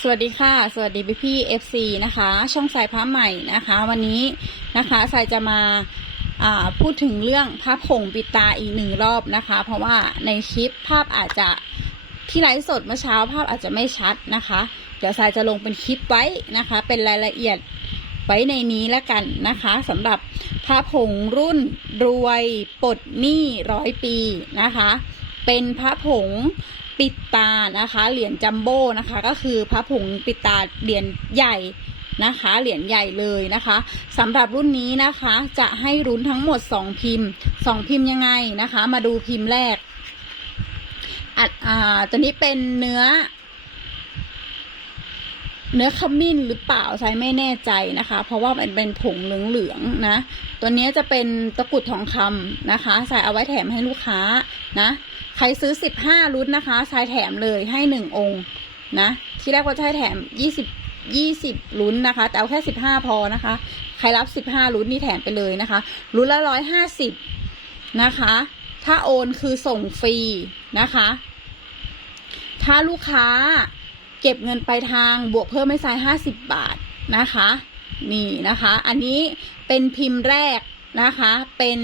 สวัสดีค่ะ สวัสดีพี่พี่เอฟซีนะคะ ช่องสายพระใหม่นะคะ วันนี้นะคะสายจะมาพูดถึงเรื่องพระผงปิดตาอีกหนึ่งรอบนะคะ เพราะว่าในคลิปภาพอาจจะที่ไลฟ์สดเมื่อเช้าภาพอาจจะไม่ชัดนะคะ เดี๋ยวสายจะลงเป็นคลิปไว้นะคะ เป็นรายละเอียดไว้ในนี้แล้วกันนะคะสำหรับพระผงรุ่นรวยปลดหนี้ร้อยปีนะคะ เป็นพระผง ปิดตานะคะ เหรียญจัมโบ้นะคะ ก็คือพระผงปิดตาเหรียญใหญ่นะคะ เหรียญใหญ่เลยนะคะสำหรับรุ่นนี้นะคะจะให้รุ้นทั้งหมด 2 พิมพ์ 2 พิมพ์ยังไงนะคะ มาดูพิมพ์แรกอัดอ่าตัวนี้เป็นเนื้อ เนื้อขมิ้นหรือเปล่าใช้ไม่แน่ใจนะคะ เพราะว่ามันเป็นผงเหลืองๆนะ ตัวนี้จะเป็นตะกรุดทองคำนะคะ ใส่เอาไว้แถมให้ลูกค้านะ ใครซื้อสิบห้ารุ่นนะคะใช้แถมเลยให้หนึ่งองค์นะ ที่แรกว่าใช้แถมยี่สิบยี่สิบลุ้นนะคะ แต่เอาแค่สิบห้าพอนะคะ ใครรับสิบห้าลุ้นนี่แถมไปเลยนะคะลุ้นละร้อยห้าสิบนะคะ ถ้าโอนคือส่งฟรีนะคะ ถ้าลูกค้าเก็บเงินไปทางบวกเพิ่มไม่ซายห้าสิบบาทนะคะ นี่นะคะ อันนี้เป็นพิมพ์แรกนะคะ เป็น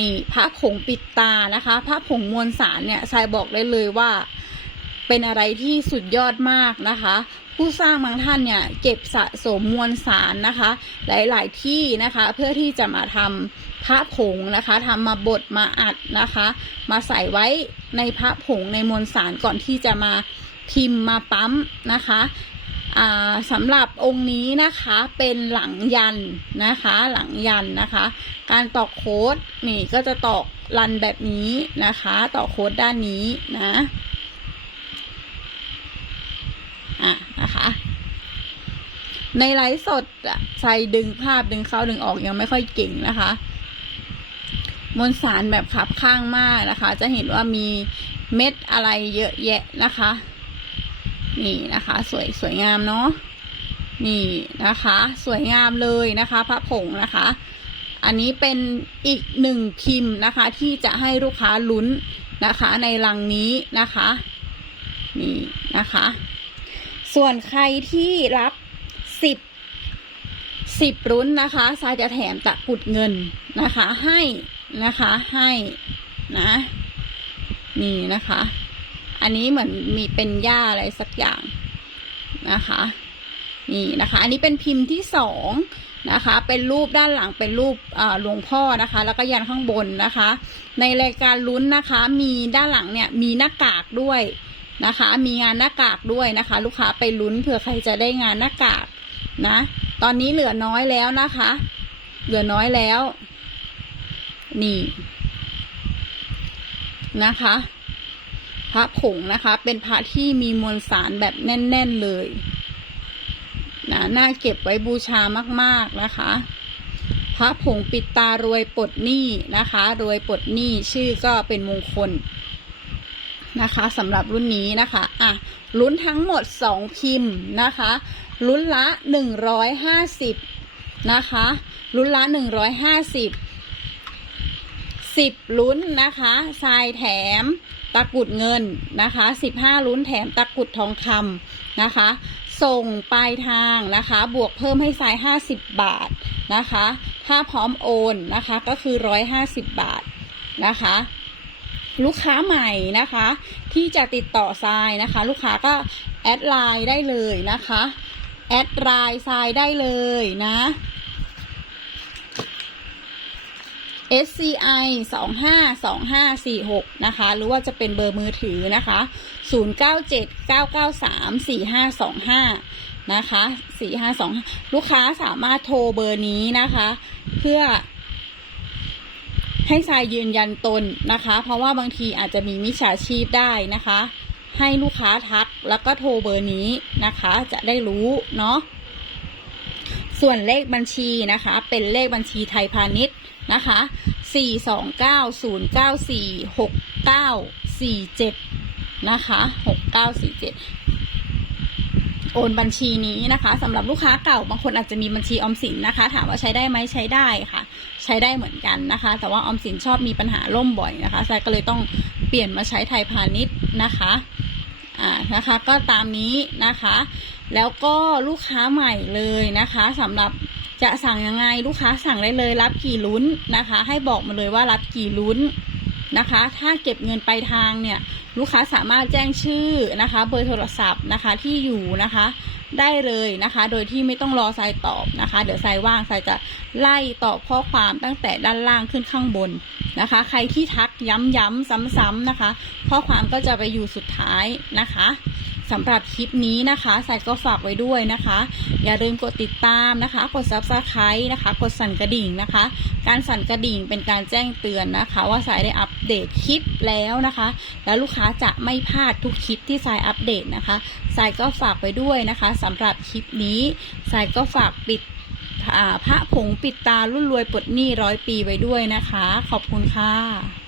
นี่พระผงปิดตานะคะ พระผงมวลสารเนี่ยทรายบอกได้เลยว่า เป็นอะไรที่สุดยอดมากนะคะ ผู้สร้างบางท่านเนี่ยเก็บสะสมมวลสารนะคะ หลายๆที่นะคะ เพื่อที่จะมาทำพระผงนะคะทำมาบดมาอัดนะคะ มาใส่ไว้ในพระผงในมวลสารก่อนที่จะมาพิมพ์มาปั๊มนะคะ สำหรับองค์นี้นะคะเป็นหลังยันนะคะ หลังยันนะคะ การตอกโค้ดนี่ก็จะตอกรันแบบนี้นะคะตอกโค้ดด้านนี้นะอะนะคะในไลฟ์สดใส่ดึงภาพดึงเข้าดึงออกยังไม่ค่อยเก่งนะคะ มวลสารแบบขับข้างมากนะคะ จะเห็นว่ามีเม็ดอะไรเยอะแยะนะคะ นี่นะคะ สวยสวยงามเนาะนี่นะคะ สวยงามเลยนะคะพระผงนะคะ อันนี้เป็นอีกหนึ่งพิมพ์นะคะ ที่จะให้ลูกค้าลุ้นนะคะ ในลังนี้นะคะ นี่นะคะ ส่วนใครที่รับสิบสิบรุ้นนะคะซายจะแถมตะกุดเงินนะคะ ให้นะคะให้นะ นี่นะคะ อันนี้เหมือนมีเป็นหญ้าอะไรสักอย่างนะคะ นี่นะคะ อันนี้เป็นพิมพ์ที่สองนะคะ เป็นรูปด้านหลังเป็นรูปหลวงพ่อนะคะ แล้วก็ยันข้างบนนะคะ ในรายการลุ้นนะคะ มีด้านหลังเนี่ยมีหน้ากากด้วยนะคะ มีงานหน้ากากด้วยนะคะ ลูกค้าไปลุ้นเผื่อใครจะได้งานหน้ากากนะ ตอนนี้เหลือน้อยแล้วนะคะ เหลือน้อยแล้ว นี่นะคะ ระผงนะคะ เป็นพระที่มีมวลสารแบบแน่น ๆเลยนะน่าเก็บไว้บูชามากๆนะคะ พระผงปิดตารวยปลดหนี้นะคะ รวยปลดหนี้ชื่อก็เป็นมงคลนะคะสำหรับรุ่นนี้นะคะอะลุ้นทั้งหมดสองพิมพ์นะคะลุ้นละหนึ่งร้อยห้าสิบนะคะลุ้นละหนึ่งร้อยห้าสิบสิบลุ้นนะคะทรายแถม ตะกรุดเงินนะคะสิบห้าลุ้นแถมตะกรุดทองคำนะคะ ส่งปลายทางนะคะ บวกเพิ่มให้ทรายห้าสิบบาทนะคะถ้าพร้อมโอนนะคะก็คือร้อยห้าสิบบาทนะคะลูกค้าใหม่นะคะ ที่จะติดต่อทรายนะคะ ลูกค้าก็แอดไลน์ได้เลยนะคะ แอดไลน์ทรายได้เลยนะ SCI สองห้าสองห้าสี่หกนะคะ หรือว่าจะเป็นเบอร์มือถือนะคะศูนย์เก้าเจ็ดเก้าเก้าสามสี่ห้าสองห้านะคะสี่ห้าสองลูกค้าสามารถโทรเบอร์นี้นะคะ เพื่อให้ทรายยืนยันตนนะคะ เพราะว่าบางทีอาจจะมีมิจฉาชีพได้นะคะ ให้ลูกค้าทักแล้วก็โทรเบอร์นี้นะคะ จะได้รู้เนาะส่วนเลขบัญชีนะคะ เป็นเลขบัญชีไทยพาณิชย์ นะคะ4 2 9 0 9 4 6 9 4 7นะคะ6 9 4 7โอนบัญชีนี้นะคะสำหรับลูกค้าเก่าบางคนอาจจะมีบัญชีออมสินนะคะ ถามว่าใช้ได้ไหมใช้ได้ค่ะ ใช้ได้เหมือนกันนะคะ แต่ว่าออมสินชอบมีปัญหาล่มบ่อยนะคะแซก็เลยต้องเปลี่ยนมาใช้ไทยพาณิชย์นะคะอ่านะคะก็ตามนี้นะคะ แล้วก็ลูกค้าใหม่เลยนะคะสำหรับ จะสั่งยังไงลูกค้าสั่งได้เลยรับกี่ลุ้นนะคะ ให้บอกมาเลยว่ารับกี่ลุ้นนะคะ ถ้าเก็บเงินปลายทางเนี่ยลูกค้าสามารถแจ้งชื่อนะคะ เบอร์โทรศัพท์นะคะที่อยู่นะคะ ได้เลยนะคะ โดยที่ไม่ต้องรอสายตอบนะคะ เดี๋ยวสายว่างสายจะไล่ตอบข้อความตั้งแต่ด้านล่างขึ้นข้างบนนะคะ ใครที่ทักย้ำๆซ้ำๆนะคะ ข้อความก็จะไปอยู่สุดท้ายนะคะ สำหรับคลิปนี้นะคะสายก็ฝากไว้ด้วยนะคะ อย่าลืมกดติดตามนะคะ กด subscribe นะคะ กดสั่นกระดิ่งนะคะ การสั่นกระดิ่งเป็นการแจ้งเตือนนะคะ ว่าสายได้อัปเดตคลิปแล้วนะคะ แล้วลูกค้าจะไม่พลาดทุกคลิปที่สายอัปเดตนะคะสายก็ฝากไปด้วยนะคะสำหรับคลิปนี้สายก็ฝากปิดพระผงปิดตารุ่นรวยปลดหนี้ร้อยปีไว้ด้วยนะคะ ขอบคุณค่ะ